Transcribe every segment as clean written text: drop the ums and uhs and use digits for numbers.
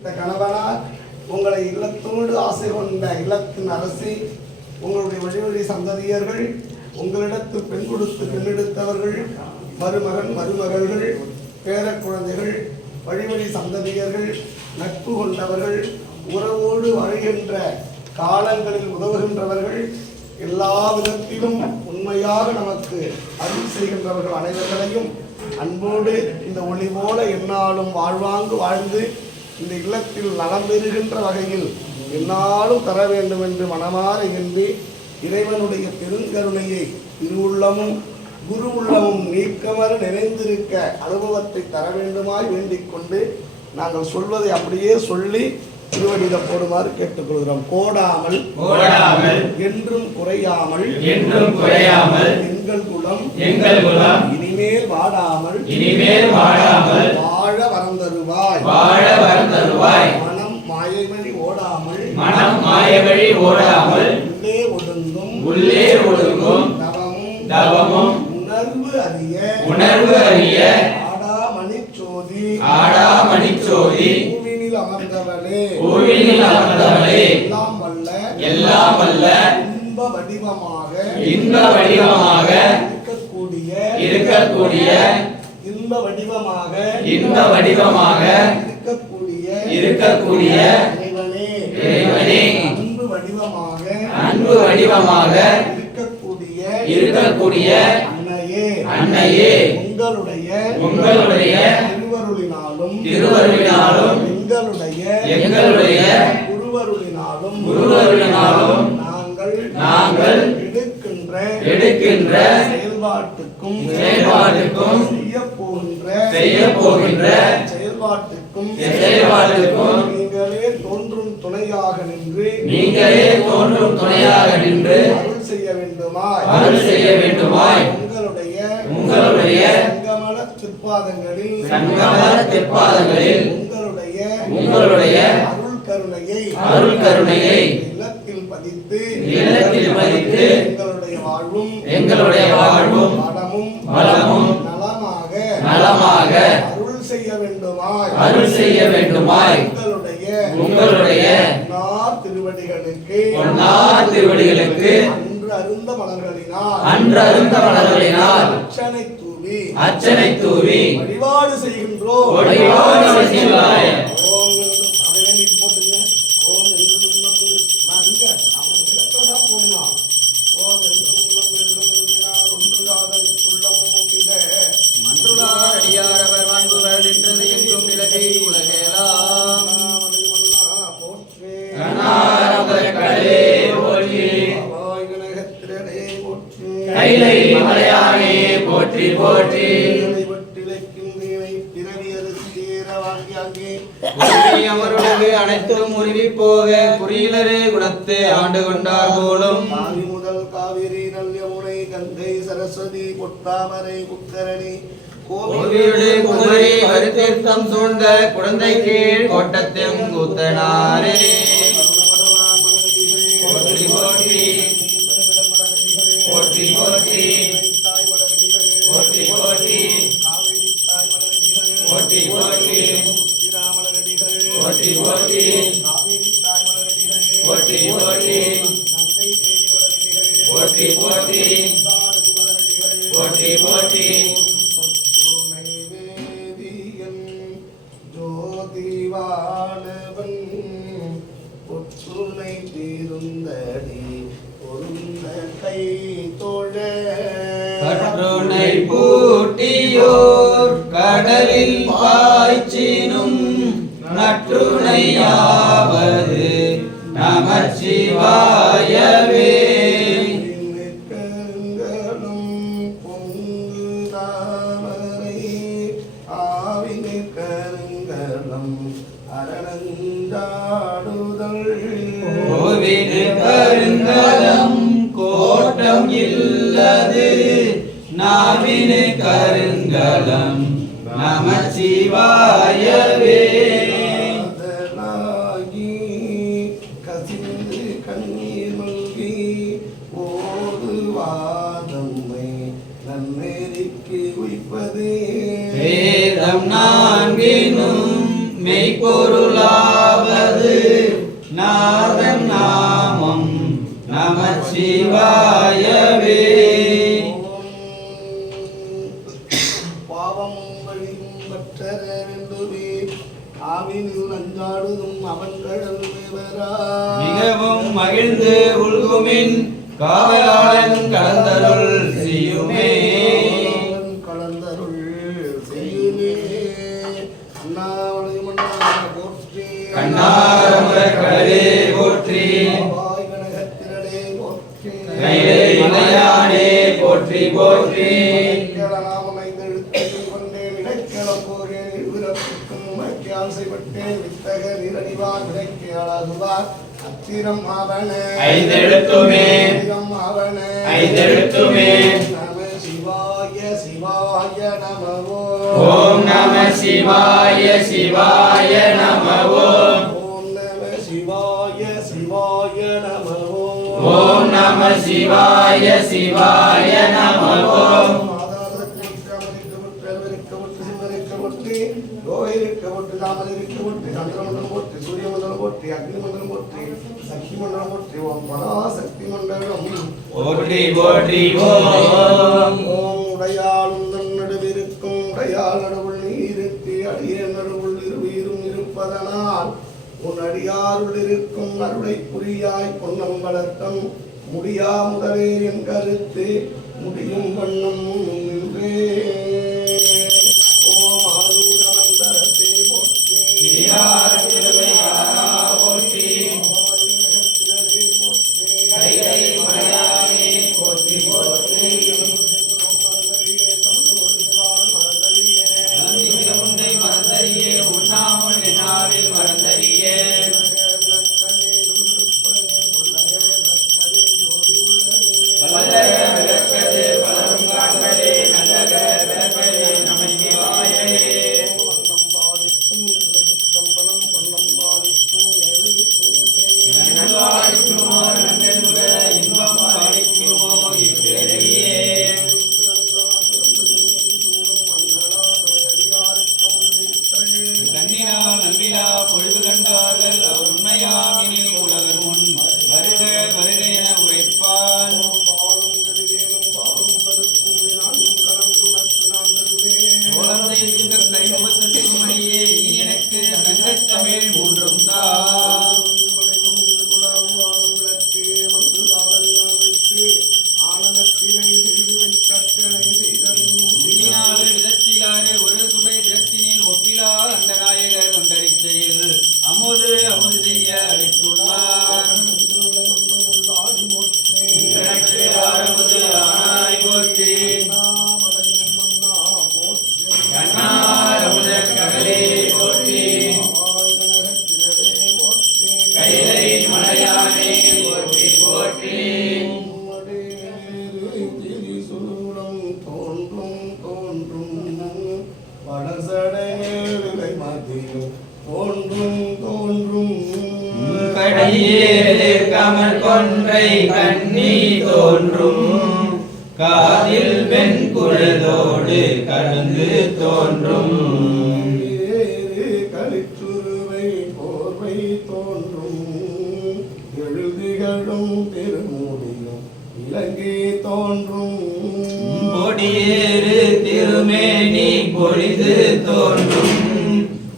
இந்த கணவனார் உங்களை இல்லத்தோடு ஆசை கொண்ட இல்லத்தின் அரசி, உங்களுடைய வழி சந்ததியர்கள், உங்களிடத்து பெண் கொடுத்து பெண்ணெடுத்தவர்கள், மருமகன் மருமகள்கள், பேர குழந்தைகள், வழி சந்ததியர்கள், நட்பு கொண்டவர்கள், உறவோடு வாழ்கின்ற காலங்களில் உதவுகின்றவர்கள், எல்லா விதத்திலும் உண்மையாக நமக்கு அருள் செய்கின்றவர்கள் அனைவர்களையும் அன்போடு இந்த ஒளி போல எந்நாளும் வாழ்வாங்கு வாழ்ந்து இந்த இல்லத்தில் நலம் பெறுகின்ற வகையில் எந்நாளும் தர வேண்டும் என்று மனமாற எண்ணி இறைவனுடைய பெருங்கருணையை திருவுள்ளமும் குரு உள்ளமும் நீக்கமர நிறைந்திருக்க அனுபவத்தை தர வேண்டுமாய் வேண்டிக் கொண்டு நாங்கள் சொல்வதை அப்படியே சொல்லி திருவடியில போடுமாறு கேட்டுக்கொள்கிறோம். கோடாமல் என்றும் குறையாமல் எங்கள் குலம் இனிமேல் வாடாமல் வாழ வரந்தருவாய் மனம் மாயவழி ஓடாமல் உள்ளே ஒடுங்கும் தவமும் உணர்வு அறிய ஆடாமணிச்சோதி பூவினில் அமர்ந்தவளே எல்லாம் வல்ல இன்ப வடிவமாக இருக்கக்கூடிய இறைவனே, அன்பு வடிவமாக இருக்கக்கூடிய அன்னையே, உங்களுடைய திருவருளினாலும் எங்களுடைய குருவருளினாலும் நாங்கள் எடுக்கின்ற செயல்பாட்டுக்கும் செய்யப் போகின்ற செயல்பாட்டுக்கும் நீங்களே தோன்றும் துணையாக நின்று அருள் செய்ய வேண்டுமாய் உங்களுடைய திருப்பாதங்களில் உங்களுடைய அருள் கருணையை இல்லத்தில் பதித்து எங்களுடைய வாழ்வும் வளமும் நலமாக அருள் செய்ய வேண்டுமாய் உங்களுடைய திருவடிகளுக்கு அன்று அருந்த மலர்களினால் அர்ச்சனை தூவி வழிபாடு செய்கின்றோம். போற்றி போற்றி அனைத்தும் உருவி போக குறியிலரே குணத்தை ஆண்டு கொண்டார் போலும் முதல் காவிரி நல்யமுனை கங்கை சரஸ்வதி பொட்டாமரை புக்கரணி கோவிலுடைய குமரி வருத்தீர்த்தம் சூழ்ந்த குழந்தை கீழ் கோட்டத்தையும் கூத்தனாரே போற்றி போற்றி போற்றி போற்றி போற்றி போற்றி போற்றி போற்றி போற்றி போற்றி போற்றி போற்றி போற்றி போற்றி போற்றி போற்றி ஜோதிவானவன் ஒற்றுமை தீருந்தடி பொருந்த கை தோழ கற்றுணை பூட்டியோர் கடலில் பாய்ச்சினும் நற்றுணையாவது நமச்சிவாயவே கருங்கலும் பொங்கு தாமரை ஆவினு கருங்கலம் அரணஞ்சாடுதல் கோவினு கருங்கலம் கோட்டம் இல்லது நாவினு கருங்கலம் நமச்சிவாயவே கசிந்து கண்ணீர் மல்கி ஓதுவாதம்மை நன்னெறிக்கு உய்ப்பதே வேதம் நான்கினும் மெய்ப்பொருளா சிவாயவே. பாவமும் வழியும் மற்றர வேண்டுமே ஆவினில் நஞ்சாடுதும் அவன் கடல் மிகவும் மகிழ்ந்து உள்குமின் காவலாளன் கலந்தருள் செய்யுமே. கலந்தருள் செய்யுமே. அண்ணாமலை மன்னா போற்றி கண்ணாரமுதற்கடலே போற்றி கனகத்திரளே போற்றி கைலை மலையானே போற்றி போற்றி. அத்திரம் ஆவன ஐந்தெழுத்துமே ஐந்தெழுத்துமே. நம சிவாய சிவாய நமவோ. ஓம் நம சிவாய சிவாய நமவோ. ஓம் நம சிவாய சிவாய நமவோ. ஓம் நம சிவாய சிவாய நமவோ. போற்றி போற்றி ஓம். உடையாளும் தன்னடுவிருக்கும் உடையாள் நடுவுள் நீருக்கு அடிய நடுவுள் இருவீரும் இருப்பதனால் உன் அடியாருள் இருக்கும் அருளை புரியாய் பொன்னம் வளர்த்தம் முடியா முதலே என் கருத்து முடியும் வண்ணம் நின்றே. ஓம் ஆரூர மந்தரசே போற்றி போற்றி கைலை மலையானே போற்றி போற்றி. உன்னை மறந்தறியே உண்ணாமல் என்னாவில் மறந்தறியே. வல்லக விளக்கது பலரும் காண்பதே நல்லக விளக்கது நமச்சிவாயவே. நல்வாழ்க்குமோ நன்றென்ப இன்பம் பாலிக்குமோ இவ்விரையே. கண்ணினால் நம்பிலா பொழிவு கண்டார்கள் அவர் உண்மையாமினில் உலகர் முன் வருக வருக என உரைப்பான். கோலம் செய்கின்ற கைமுகத்திற்கு மணியே நீ எனக்கு தங்கத்தமிழ் மூன்றும் தா. முந்தினாலு விதத்திலாறு ஒரு சுபை திரத்தினில் ஒப்பிலா அண்டநாயகர் தொண்டரிச்சையில் அமுது அமுது செய்ய அளித்துள்ளார். இன்றனக்கு ஆரமுது ஆனாய் போற்றி கண்ணார் அமுதக் கடலே போற்றி கைலை மலையானே போற்றி போற்றி. கடையேறு கமர் கொன்றை கண்ணி தோன்றும் காதில் வெண்குழலோடு கலந்து தோன்றும். களிற்றுருவை போர்வை தோன்றும் எழுதிகளும் திருமூடியும் இலங்கை தோன்றும். பொடியேறு திருமேனி பொழிது தோன்றும்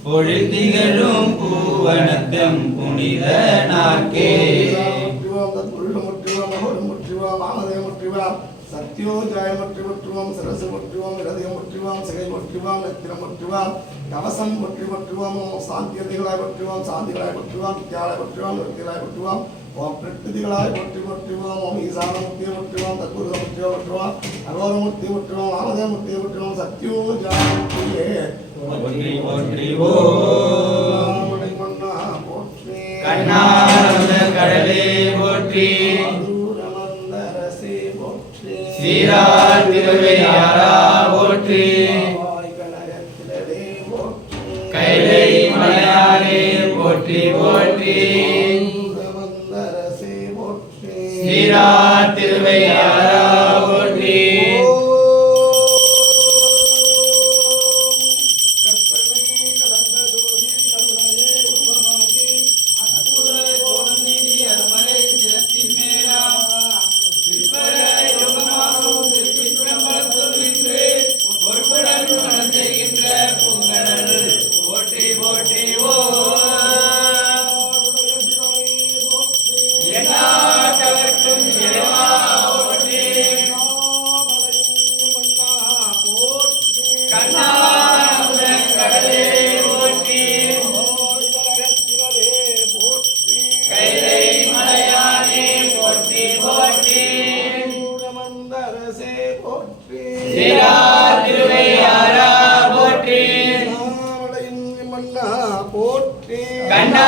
பொழிதிகளும் பூவனத்தம் புனித நாக்கே. சத்யோஜாய முற்றி முற்றுவோம் சிரசு முற்றுவோம் இரதயம் முற்றுவோம் சிகை முற்றுவோம் நெத்திரம் முற்றுவோம் கவசம் முற்றி முற்றுவோம் சாந்தியதிகளாய் முற்றுவோம் சாந்திகளாய் முற்றுவோம் வித்தியாலய முற்றுவோம் நிறுத்திகளாய் முற்றுவோம் ஓம் பிரகிருதிகளாய் முற்றி முற்றுவோம் ஓம் ஈசான முத்திய முற்றுவோம் தத்புருஷ முற்றிய முற்றுவோம் அகோர முத்தி முற்றுவோம் ஆமதே முத்திய முற்றுவோம் சத்யோஜாய முற்றியே போற்றி போற்றி ஓம். மன்னா போற்றி கண்ணார்ந்த கடலே போற்றி மந்தரசே போற்றி சீரார் திருவையாரா போற்றி கைலை மலையானே போற்றி போற்றி மந்தரசே போற்றி சீரார் திருவையாரா போற்றி. போற்றி ஓம் எந்நாட்டவர்க்கும் இறைவா போற்றி கண்ணானந்த கடலே போற்றி கைலை மலையானே போற்றி போற்றி சீரா திருவையாரா போற்றி போற்றி கண்ணா